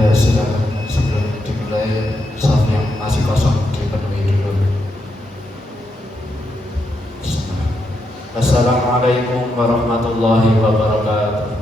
Ya silakan sebelum dimulai saf yang masih kosong dipenuhi dulu. Assalamualaikum warahmatullahi wabarakatuh.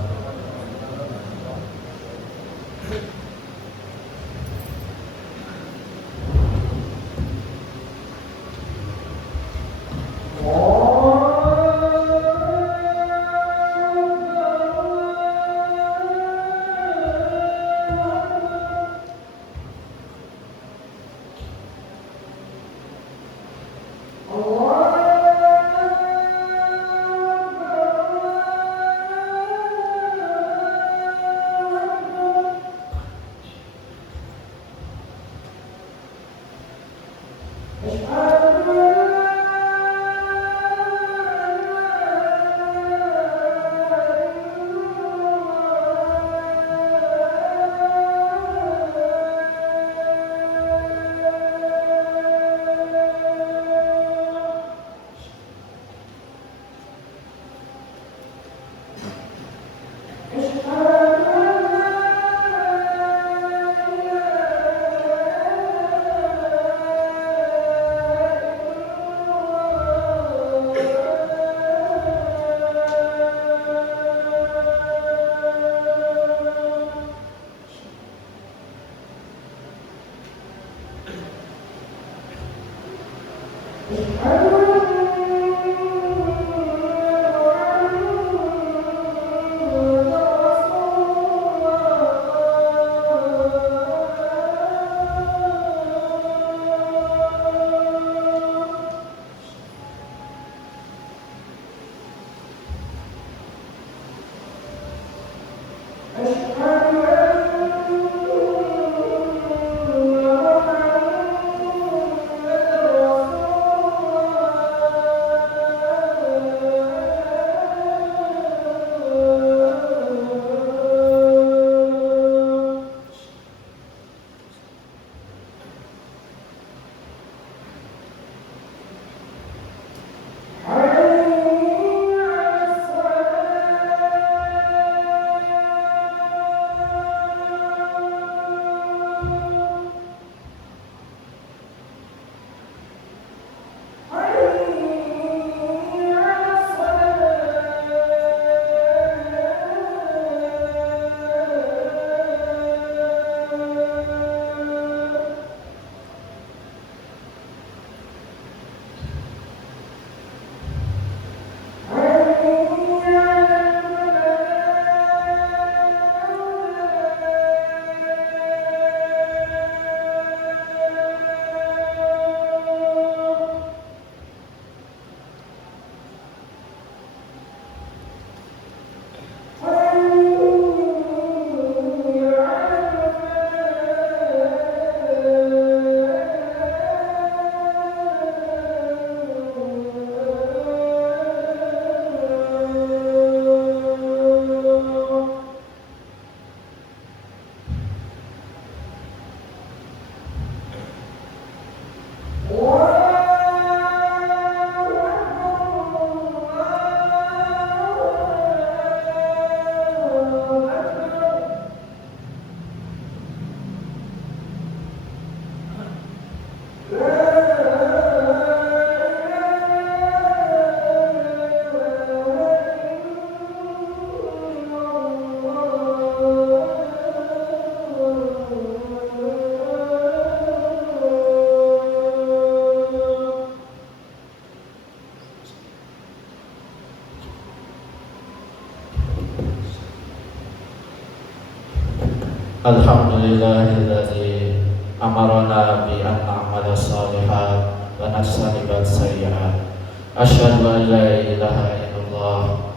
Alhamdulillahilladzi amarana bi an na'mala shalihat wa najtanibat sayyi'at. Asyhadu an la ilaha illallah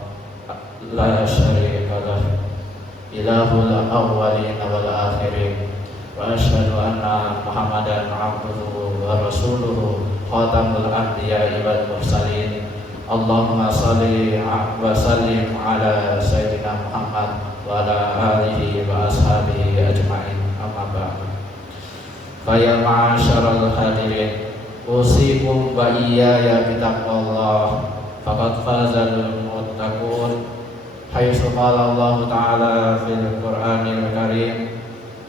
la syarika lah, ilahul awwalin wal akhirin, wa asyhadu anna Muhammadan abduhu wa rasuluhu khatamul anbiya'i wal mursalin. Allahumma shalli wa sallim ala sayyidina Muhammad wa ala alihi wa ashabihi ajma'in, amma ba'd. Fa ya ma'asyaral hadirin, usikum wa iyaya bitaqwallah, faqad fazal muttaqun. Haitsu qala Allah Ta'ala fil Qur'anil Karim,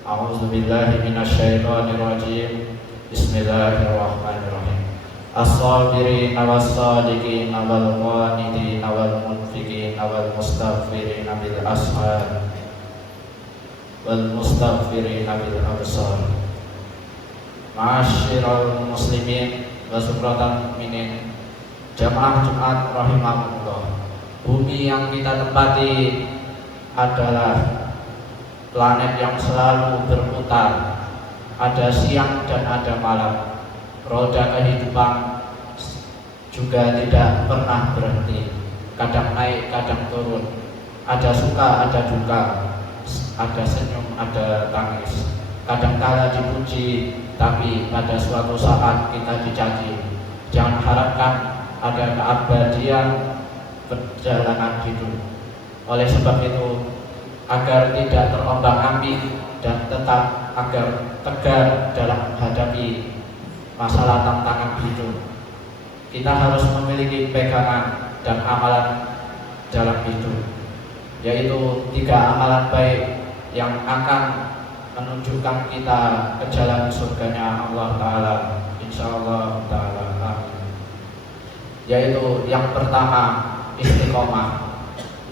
A'udzu billahi minasyaitonir rajim. Bismillahirrahmanirrahim. As-sabirina was-sadiqina wal-qanitina wal-munfiqina wal-mustaghfirina bil ashar wal-mustaghfirina bil absar. Ma'asyiral muslimin wa sumratal mukminin, jamaah Jumat rahimakumullah. Bumi yang kita tempati adalah planet yang selalu berputar, ada siang dan ada malam. Roda kehidupan juga tidak pernah berhenti, kadang naik, kadang turun. Ada suka, ada duka, ada senyum, ada tangis. Kadang-kala dipuji, tapi pada suatu saat kita dicaci. Jangan harapkan ada keabadian perjalanan hidup. Oleh sebab itu, agar tidak terombang-ambing dan tetap agar tegar dalam menghadapi masalah tantangan hidup, kita harus memiliki pegangan dan amalan dalam hidup, yaitu 3 amalan baik yang akan menunjukkan kita ke jalan surganya Allah Ta'ala, insyaallah Ta'ala, amin. Yaitu yang pertama, istiqomah.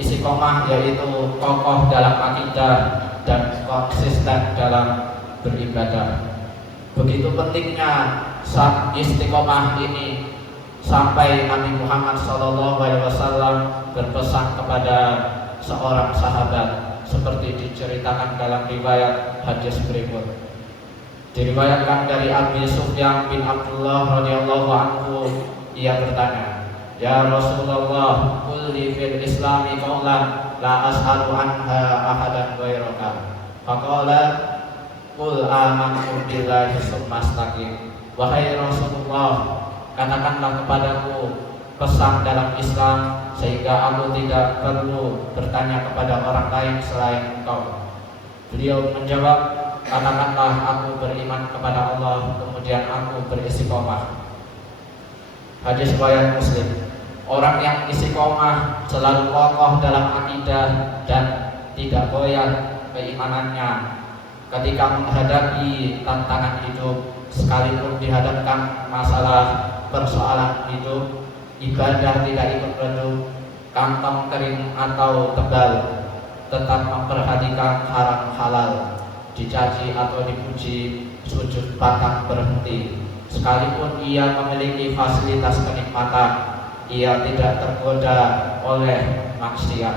Istiqomah yaitu kokoh dalam akidah dan konsisten dalam beribadah. Begitu pentingnya saat istiqomah ini sampai Nabi Muhammad SAW berpesan kepada seorang sahabat seperti diceritakan dalam riwayat hadis berikut. Diriwayatkan dari Abi Sufyan bin Abdullah radhiyallahu anhu, ia bertanya, "Ya Rasulullah, qul li fil Islami qawlan la as'alu anha ahadan ghairaka." Faqala, "Qul amantu billahi tsumma istaqim." Wahai Rasulullah, katakanlah kepadaku pesan dalam Islam sehingga aku tidak perlu bertanya kepada orang lain selain Engkau. Beliau menjawab, katakanlah aku beriman kepada Allah, kemudian aku beristiqomah. Hadis riwayat Muslim. Orang yang istiqomah selalu kokoh dalam akidah dan tidak goyah keimanannya ketika menghadapi tantangan hidup, sekalipun dihadapkan masalah persoalan hidup, ibadah tidak ikut redup, kantong kering atau tebal, tetap memperhatikan haram halal, dicaci atau dipuji, sujud pantang berhenti. Sekalipun ia memiliki fasilitas kenikmatan, ia tidak tergoda oleh maksiat.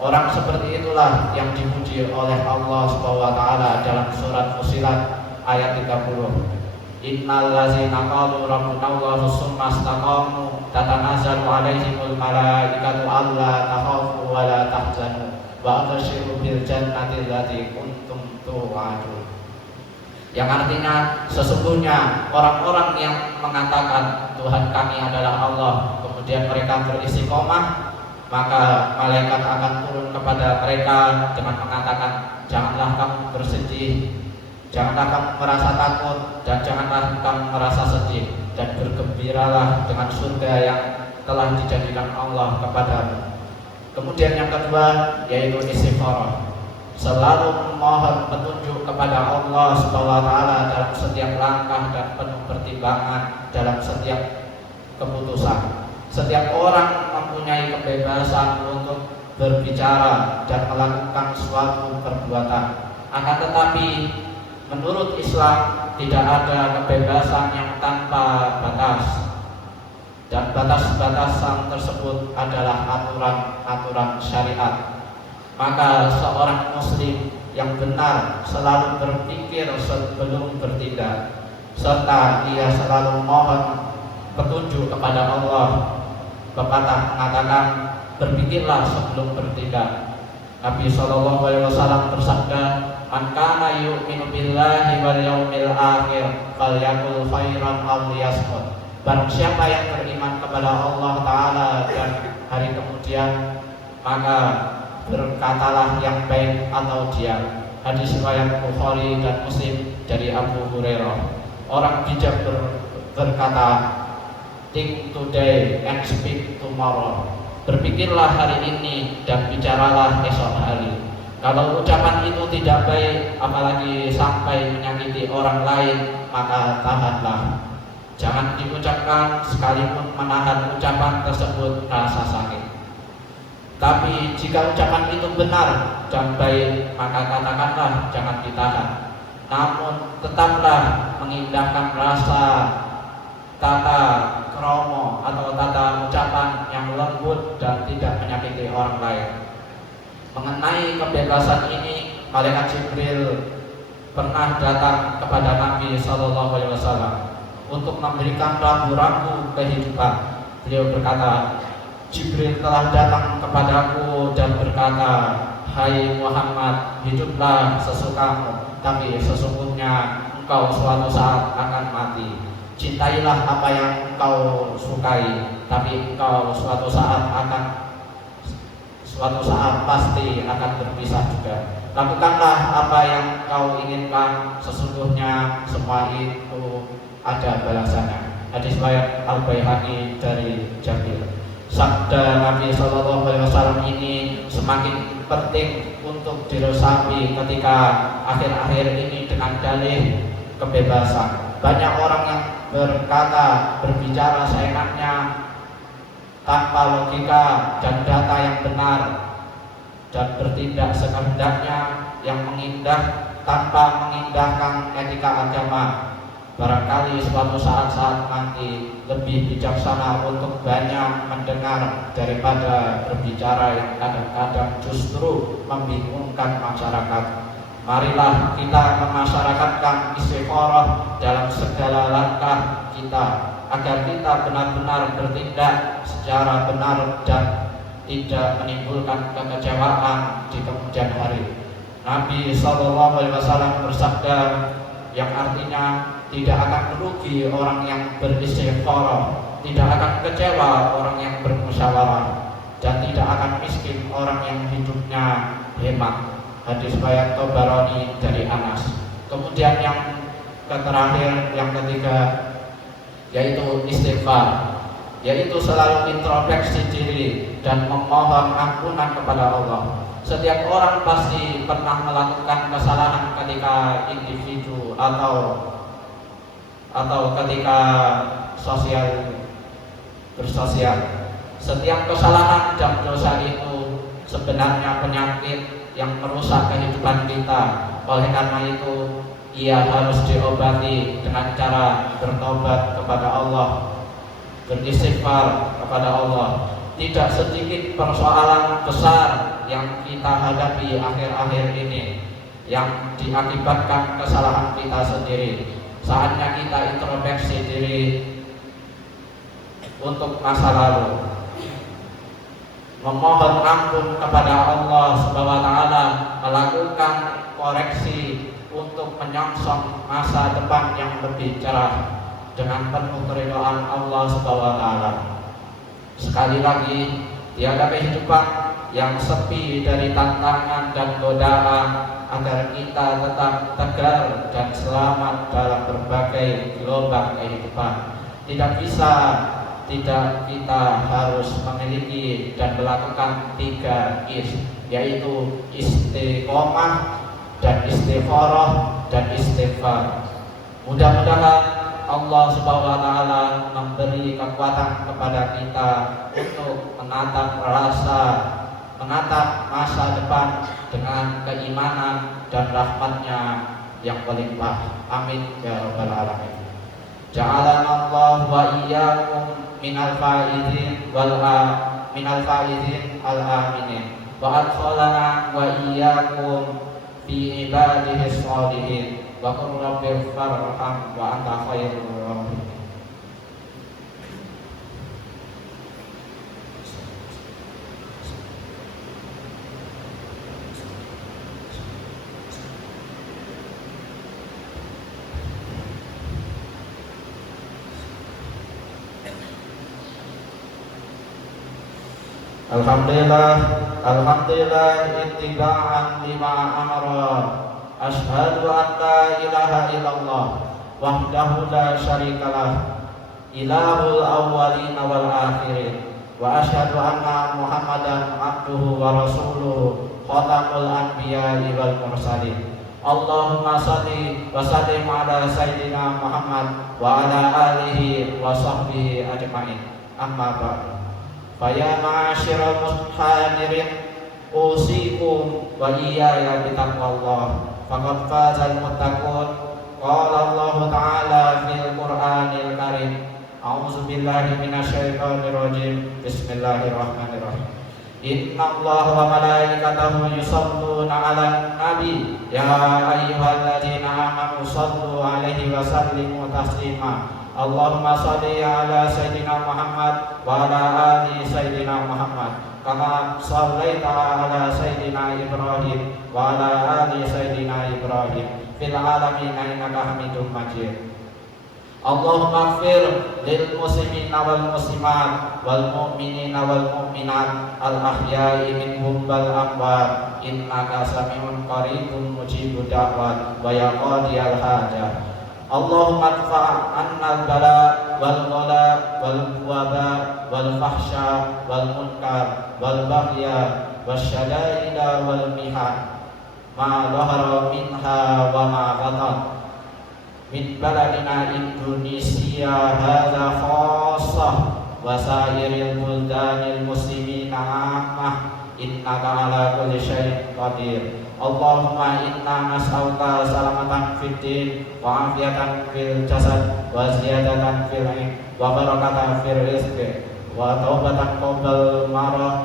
Orang seperti itulah yang dipuji oleh Allah SWT dalam surat Fussilat ayat 30. Innal ladzina qalu rabbuna Allahu tsumma istaqamu tatanazzalu 'alaihimul malaikatu alla takhafu wa la tahzanu wa abshiru bil jannati allati kuntum tu'adun. Yang artinya sesungguhnya orang-orang yang mengatakan Tuhan kami adalah Allah, kemudian mereka beristiqomah, maka malaikat akan turun kepada mereka dengan mengatakan, janganlah kamu bersedih, janganlah kamu merasa takut, dan janganlah kamu merasa sedih, dan bergembiralah dengan surga yang telah dijadikan Allah kepadamu. Kemudian yang kedua yaitu istikharah, selalu memohon petunjuk kepada Allah SWT dalam setiap langkah dan penuh pertimbangan dalam setiap keputusan. Setiap orang mempunyai kebebasan untuk berbicara dan melakukan suatu perbuatan. Akan tetapi menurut Islam tidak ada kebebasan yang tanpa batas, dan batas-batasan tersebut adalah aturan-aturan syariat. Maka seorang muslim yang benar selalu berpikir sebelum bertindak, serta ia selalu mohon petunjuk kepada Allah. Pepatah mengatakan, berpikirlah sebelum bertindak. Nabi SAW bersabda, "Man kana yu'minu billahi wal yaumil akhir falyaqul khairan aw liyasmut." Barang siapa yang beriman kepada Allah Ta'ala dan hari kemudian, maka berkatalah yang baik atau diam. Hadis riwayat Bukhari dan Muslim dari Abu Hurairah. Orang bijak berkata, think today and speak tomorrow. Berpikirlah hari ini dan bicaralah esok hari. Kalau ucapan itu tidak baik, apalagi sampai menyakiti orang lain, maka tahanlah. Jangan diucapkan sekalipun menahan ucapan tersebut rasa sakit. Tapi jika ucapan itu benar dan baik, maka katakanlah, jangan ditahan. Namun tetaplah mengindahkan rasa tata kromo atau tata ucapan yang lembut dan tidak menyakiti orang lain. Mengenai kebebasan ini, malaikat Jibril pernah datang kepada Nabi SAW untuk memberikan rambu-rambu kehidupan. Beliau berkata, Jibril telah datang kepadaku dan berkata, hai Muhammad, hiduplah sesukamu, tapi sesungguhnya engkau suatu saat akan mati. Cintailah apa yang engkau sukai, tapi engkau suatu saat pasti akan berpisah juga. Lakukanlah apa yang kau inginkan, sesungguhnya semua itu ada balasannya. Hadis riwayat Al-Baihaqi dari Jabir. Sabda Nabi SAW ini semakin penting untuk diresapi ketika akhir-akhir ini dengan dalih kebebasan. Banyak orang yang berbicara seenaknya tanpa logika dan data yang benar, dan bertindak sekehendaknya yang tanpa mengindahkan etika agama. Barangkali suatu saat nanti lebih bijaksana untuk banyak mendengar daripada berbicara yang kadang-kadang justru membingungkan masyarakat. Marilah kita memasyarakatkan istikharah dalam segala langkah kita, agar kita benar-benar bertindak secara benar dan tidak menimbulkan kekecewaan di kemudian hari. Nabi SAW bersabda yang artinya tidak akan merugi orang yang beristikharah, tidak akan kecewa orang yang bermusyawarah, dan tidak akan miskin orang yang hidupnya hemat. Hadis riwayat Tabarani dari Anas. Kemudian yang terakhir, yang ketiga, yaitu istighfar, yaitu selalu introspeksi diri dan memohon ampunan kepada Allah. Setiap orang pasti pernah melakukan kesalahan ketika individu atau ketika bersosial. Setiap kesalahan dan dosa itu sebenarnya penyakit yang merusak kehidupan kita. Oleh karena itu, ia harus diobati dengan cara bertobat kepada Allah, beristighfar kepada Allah. Tidak sedikit persoalan besar yang kita hadapi akhir-akhir ini yang diakibatkan kesalahan kita sendiri. Saatnya kita introspeksi diri untuk masa lalu, memohon ampun kepada Allah SWT, melakukan koreksi untuk menyongsong masa depan yang lebih cerah dengan penuh keridhaan Allah SWT. Sekali lagi, tiada kehidupan yang sepi dari tantangan dan godaan, agar kita tetap tegar dan selamat dalam berbagai gelombang kehidupan. Tidak kita harus memiliki dan melakukan 3 yaitu istiqomah dan istikharah dan istighfar. Mudah-mudahan Allah SWT memberi kekuatan kepada kita untuk menatap masa depan dengan keimanan dan rahmatnya yang melimpah. Amin ya rabbal alamin. Ja'alana Allah wa iyyakum minal faizin al-aminin wa adkhalana wa iyyakum fi ibadihi sholihin wa qul rabbi farham wa anta khairur rahimin. Alhamdulillah ittiba'an lima amara. Ashhadu an la ilaha illallah wahdahu la syarikalah, ilahul awwalin wal akhirin, wa ashhadu anna Muhammadan abduhu wa rasuluhu khatamul anbiya'i wal mursalin. Allahumma salli wa sallim ala sayyidina Muhammad wa ala alihi wa sahbihi ajma'in. Amma ba'du. Faya ma'asyiral muhadirin, usikum wa iyaya bitaqwallah. Faqad fazal muttaqun. Qala Allah Ta'ala fil Qur'anil Karim. A'udzu billahi minasyaitonir rajim. Bismillahirrahmanirrahim. Inna Allah wa malaikatahu yusalluna 'alan nabi ya ayyuhalladzina amanu sallu 'alaihi wa sallimu taslima. Allahumma shalli 'ala sayyidina Muhammad wa 'ala ali sayyidina Muhammad kama shallaita 'ala sayyidina Ibrahim wa 'ala ali sayyidina Ibrahim fil 'alamin innaka Hamidum Majid. Allahumma ighfir lil muslimina wal muslimat wal mu'minina wal mu'minat al ahya'i minhum wal amwat innaka sami'un qaribun mujibud da'wat wa ya qadiyal hajat. Allahumma adfa' 'annal bala wal ghala wal waba wal fahsya wal munkar wal baghya wasyada'ida wal mihan ma dhahara minha wa ma batan min baladina Indonesia hadza khassah wa sairil buldanil muslimina ammah innaka ala kulli syai'in qadir. Allahumma inna nas'aluka salamatan fid din wa afiatan fil jasad wa ziyadatan fil ilm wa barakatan fil rizqi wa taubatan qoblal maut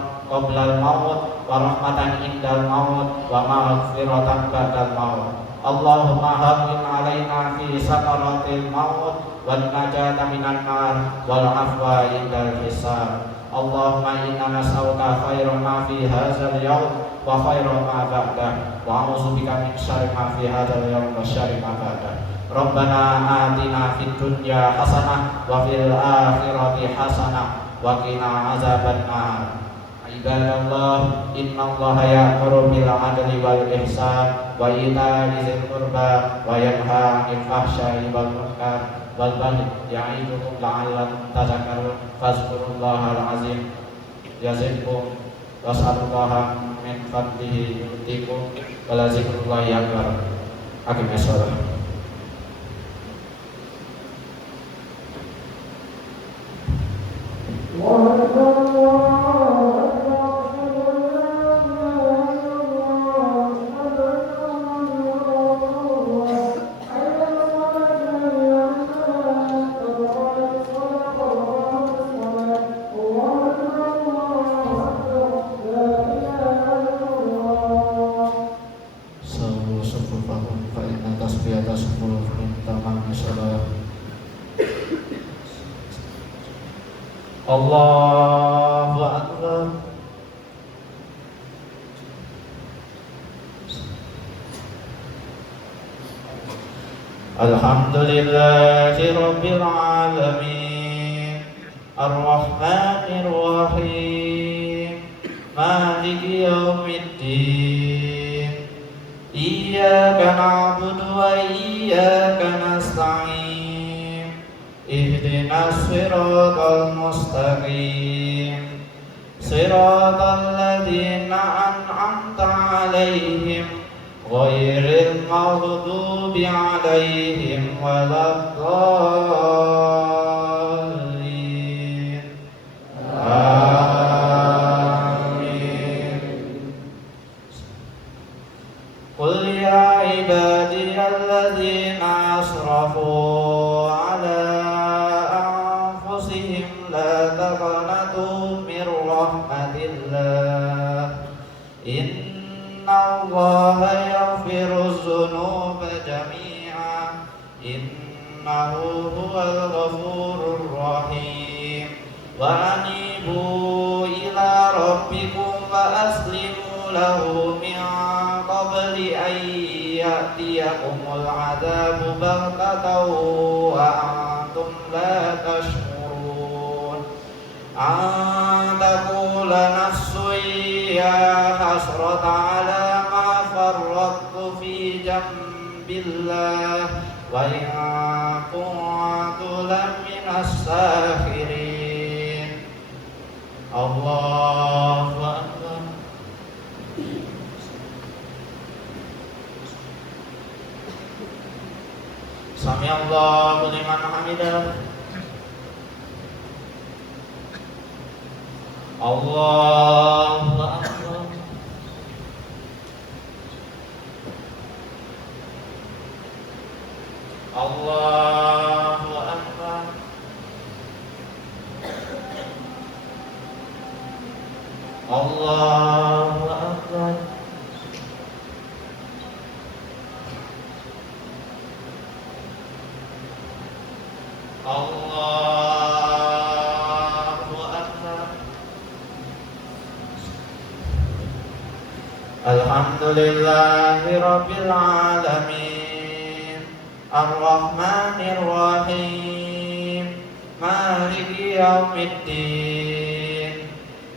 wa rahmatan indal maut wa maghfiratan ba'dal maut. Allahumma hawwin 'alaina fi sakaratil maut wan najata minan nar wal afwa indal hisab. Allahumma inna nas'aluka khairan ma fi hadzal yawm wa khairan ma ba'dah wa a'udzubika min syarri ma fi hadzal yawm wa syarri ma ba'dah. Rabbana atina fid dunya hasanah wa fil akhirati hasanah wa qina azabannar. Ibadallah, innallaha ya'muru bil 'adli wal ihsan wa ita'i dzil qurba wa yanha 'anil fahsya'i wal munkar wal baghi ya'idukum la'allakum tadhakkarun. Fazkurullahal azim yazidkum was'alullaha min fadlihi yu'tikum wa la zikrullahi akbar. Aqimis shalah. Allahu Akbar. Alhamdulillahi Rabbil Alamin Ar-Rahmanir Rahim Maliki Yawmiddin Iyyaka na'budu wa iyyaka nasta'in Ihdinas siratal mustaqim Siratal ladzina an'amta 'alaihim ghairil maghdubi 'alaihim waladdallin. Amin. Qul ya ibadiyalladzina asrafu 'ala anfusihim la taqnatu mir rahmatillah. Innallaha yaghfiruz dzunuba jami'a innahu huwal ghafurur rahim. Wa anibu ila rabbikum wa aslimu lahu min qabli an ya'tiyakumul 'adzabu baghtatan wa antum la tash'urun. An taqula nafsun ya hasrata 'ala ma farrattu fi jambillah wa in kuntu laminas sakhirin. Allahu Akbar. Sami Allahu liman hamidah. Allahu akbar. Allahu akbar. Allahu akbar. Allahu akbar. Alhamdulillahi rabbil alamin. Ar-Rahmanir Rahim. Maliki yaumiddin.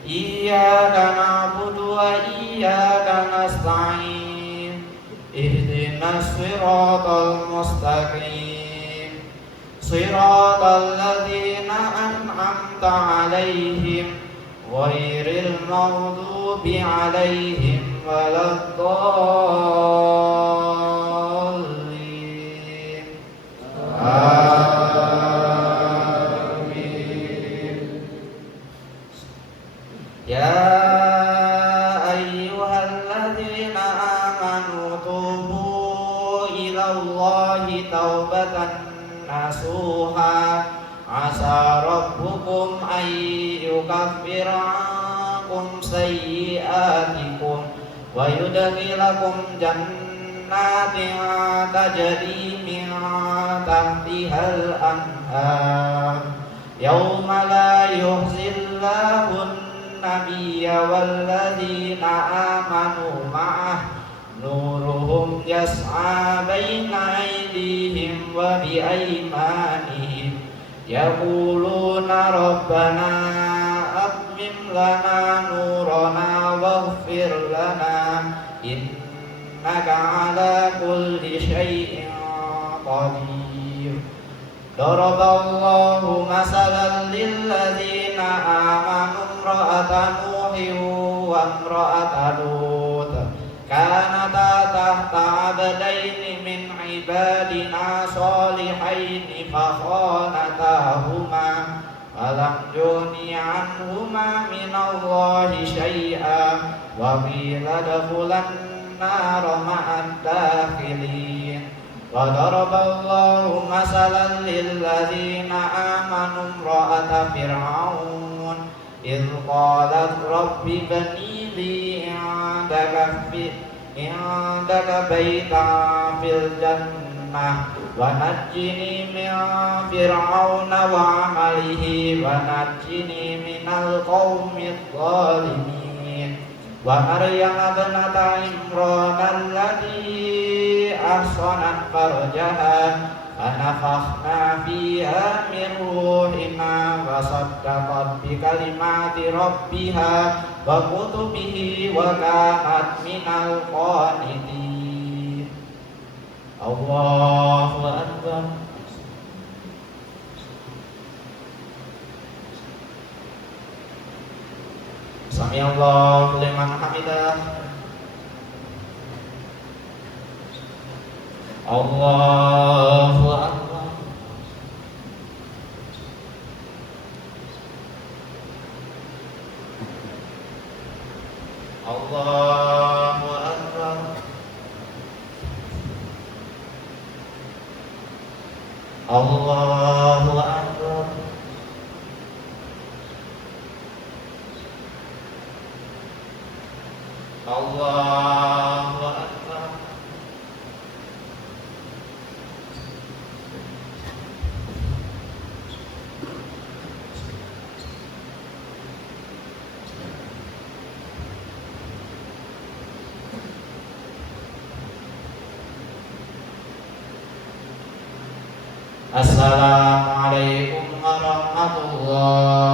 Iyyaka na'budu wa iyyaka nasta'in. Ihdinas siratal mustaqim. Siratal ladzina an'amta 'alaihim ghairil maghdubi 'alaihim waladdallin. Amin. Ya ayyuhalladzina amanu tubu ilallahi taubatan nasuha asa rabbukum ayyukaffira ankum sayyi'atikum wa yudkhilakum jannatin tajri min tahtihal anhar yawma la yukhzillahu an-nabiyya walladzina amanu ma'ah nuruhum yas'a baina aydihim wa bi aymanihim yaquluna rabbana atmim lana nurana waghfir lana innaka ala kulli syai'in qadir. Daraballahu masalan lilladzina amanu imra'ata Nuhin wa imra'ata Lut kanata tahta abdaini min ibadina salihaini fakhanatahuma falam yughni anhuma minallahi syai'a wa qila adkhulan nara ma'ad dakhilin. Wa daraballahu masalan lilladzina amanu imra'ata fir'aun idh qalat rabbi bani li indaka baitan fil jannah wa najjini min fir'auna wa amalihi wa najjini minal qaumidh dhalimin. Wa Maryam ibnata Imran allati ahsanat farjaha fanafakhna fiha min ruhina wa saddaqat bi kalimati rabbiha wa kutubihi wa kanat minal qanitin. Allahu akbar. Sami Allahu liman hamidah. Allahu akbar. Allahu akbar. Allahu akbar. Allahu akbar. Assalamualaikum warahmatullahi